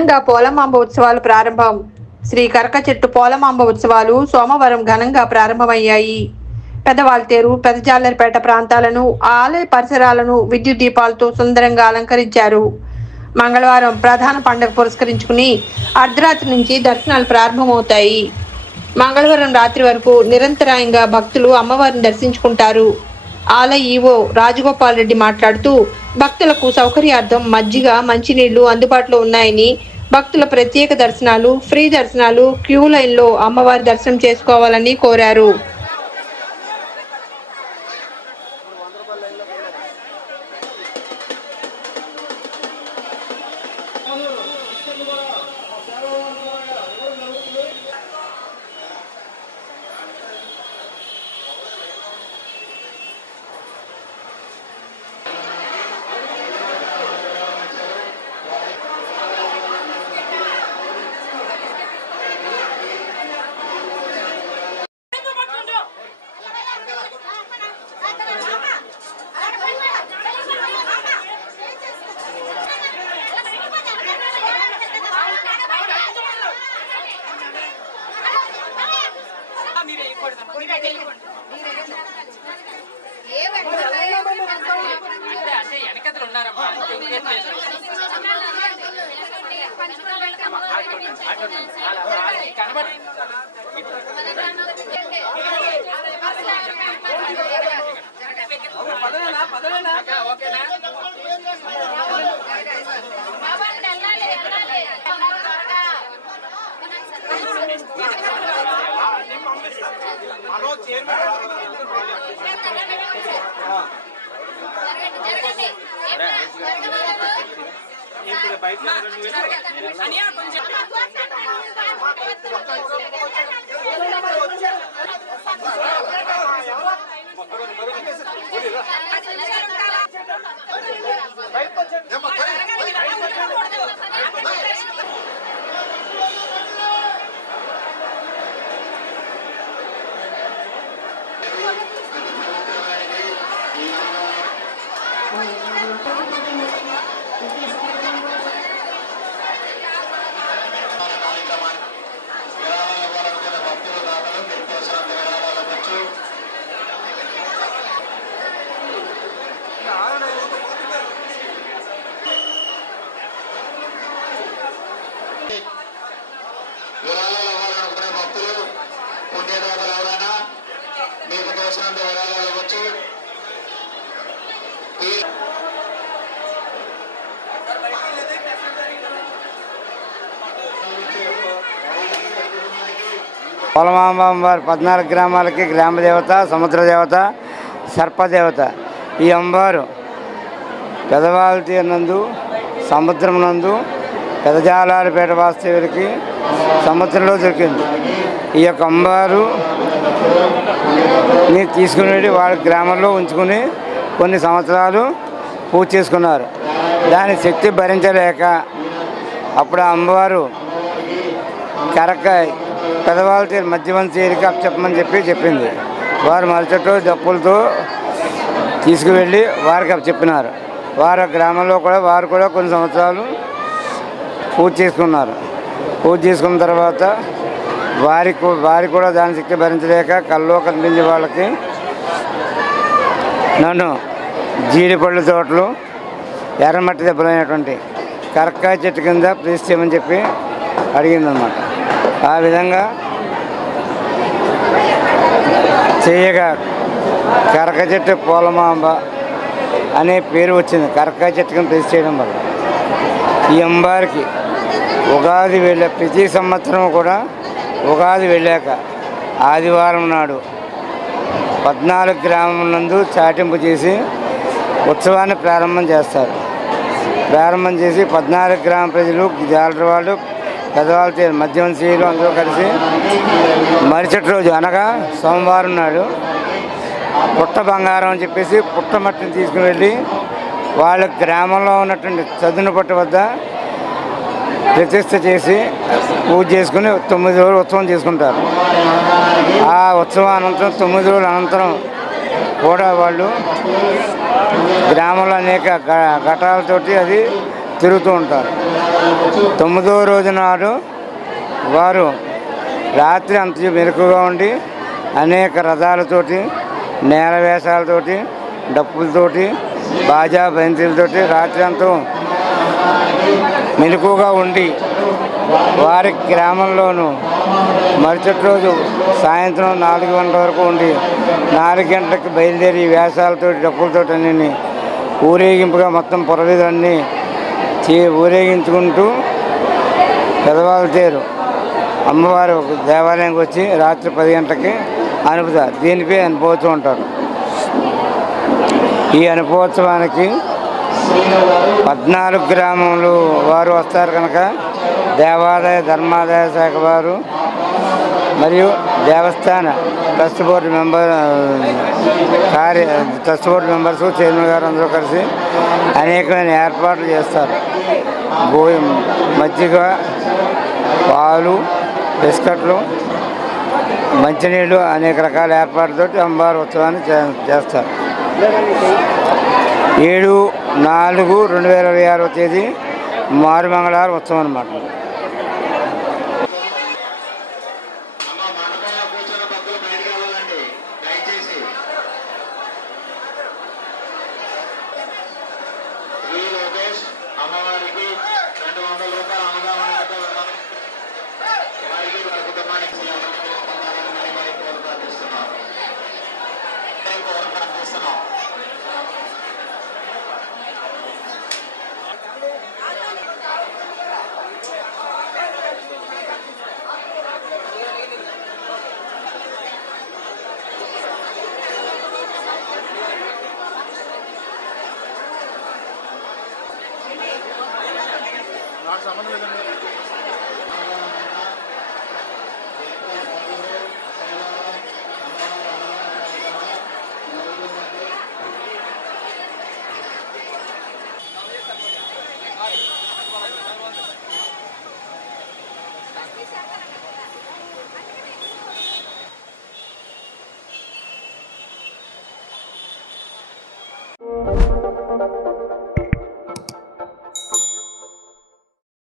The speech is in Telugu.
ఘనంగా పోలమాంబ ఉత్సవాలు ప్రారంభం. శ్రీ కరకచెట్టు పోలమాంబ ఉత్సవాలు సోమవారం ఘనంగా ప్రారంభమయ్యాయి. పెదవాల్తేరు, పెదజాలరిపేట ప్రాంతాలను, ఆలయ పరిసరాలను విద్యుత్ దీపాలతో సుందరంగా అలంకరించారు. మంగళవారం ప్రధాన పండుగ పురస్కరించుకుని అర్ధరాత్రి నుంచి దర్శనాలు ప్రారంభమవుతాయి. మంగళవారం రాత్రి వరకు నిరంతరాయంగా భక్తులు అమ్మవారిని దర్శించుకుంటారు. ఆలయ ఈవో రాజగోపాల్ రెడ్డి మాట్లాడుతూ, భక్తులకు సౌకర్యార్థం మజ్జిగ, మంచినీళ్లు అందుబాటులో ఉన్నాయని, భక్తుల ప్రత్యేక దర్శనాలు, ఫ్రీ దర్శనాలు, క్యూ లైన్లో అమ్మవారి దర్శనం చేసుకోవాలని కోరారు. వెనకలు ఉన్నారమ్మా కనబడి ఓకేనా పోలమాంబ అమ్మవారి 14 గ్రామాలకి గ్రామ దేవత, సముద్ర దేవత, సర్పదేవత. ఈ అమ్మవారు పెదవాల్తీరు నందు, సముద్రం నందు, పెదజాలారిపేట వాస్తవ్యులకి సముద్రంలో దొరికింది. ఈ యొక్క అమ్మవారు తీసుకుని వెళ్ళి వాళ్ళ గ్రామంలో ఉంచుకుని కొన్ని సంవత్సరాలు పూజ చేసుకున్నారు. దాని శక్తి భరించలేక అప్పుడు ఆ అమ్మవారు పెదవాల్తీరు మధ్యవంశీయులకి అప్పచెప్పమని చెప్పింది. వారు మరుసటి డప్పులతో తీసుకువెళ్ళి వారికి అప్పచెప్పినారు. వారి గ్రామంలో వారు కూడా కొన్ని సంవత్సరాలు పూజ చేసుకున్నారు. పూజ చేసుకున్న తర్వాత వారికి కూడా దాని శక్తి భరించలేక కల్లో కనిపించే వాళ్ళకి నన్ను జీడిపళ్ళు తోటలు, ఎర్రమట్టి దెబ్బలైనటువంటి కరక్కాయ చెట్టు కింద ప్లేస్ చేయమని చెప్పి అడిగిందనమాట. ఆ విధంగా చేయగా కరక చెట్టు పోలమాంబ అనే పేరు వచ్చింది. కరక్కాయ చెట్టు కింద ప్లేస్ చేయడం వల్ల ఈ అమ్మవారికి ఉగాది ప్రతి సంవత్సరం కూడా ఉగాది వెళ్ళాక ఆదివారం నాడు 14 గ్రామం నందు చాటింపు చేసి ఉత్సవాన్ని ప్రారంభం చేస్తారు. ప్రారంభం చేసి 14 గ్రామ ప్రజలు, జాలరి వాళ్ళు, పెదవాల్తీరు మధ్యవంశీయులు అందరూ కలిసి మరుసటి రోజు అనగా సోమవారం నాడు పుట్ట బంగారం అని చెప్పేసి పుట్టమట్టిని తీసుకుని వెళ్ళి వాళ్ళ గ్రామంలో ఉన్నటువంటి చదును పుట్ట వద్ద ప్రతిష్ఠ చేసి పూజ చేసుకుని 9 రోజులు ఉత్సవం చేసుకుంటారు. ఆ ఉత్సవం అనంతరం 9 రోజుల అనంతరం కూడా వాళ్ళు గ్రామంలో అనేక ఘటాలతోటి అది తిరుగుతూ ఉంటారు. 9వ రోజు నాడు వారు రాత్రి అంత మెలకుగా ఉండి అనేక రథాలతోటి, నేల వేషాలతోటి, డప్పులతోటి, బాజా బంతిలతోటి రాత్రి అంతా మెలకుగా ఉండి వారి గ్రామంలోనూ మరుసటి రోజు సాయంత్రం 4 గంటల వరకు ఉండి 4 గంటలకు బయలుదేరి వేషాలతో డప్పులతో అన్నీ ఊరేగింపుగా మొత్తం పురవీధులన్నీ ఊరేగించుకుంటూ పెదవాళ్ళ తేరు అమ్మవారు దేవాలయానికి వచ్చి రాత్రి 10 గంటలకి అనుపుతారు. దీనిపై అనుభవోత్సవం ఉంటారు. ఈ అనుభవోత్సవానికి 14 గ్రామములు వారు వస్తారు కనుక దేవాదాయ ధర్మాదాయ శాఖ వారు మరియు దేవస్థాన ట్రస్ట్ బోర్డు మెంబర్స్ చైర్మన్ గారు అందరూ కలిసి అనేకమైన ఏర్పాట్లు చేస్తారు. మజ్జిగ, పాలు, బిస్కట్లు, మంచినీళ్ళు అనేక రకాల ఏర్పాట్లతో అమ్మవారి ఉత్సవాన్ని చేస్తారు. 7/4/2026 తేదీ మారుమంగళవారం ఉత్సవం అన్నమాట. అమ్మవారికి 200 రూపాయలు అనుదానంతో వారికి వారి కుటుంబానికి ప్రార్థిస్తున్నాం. నాకు సంబంధం లేదండి.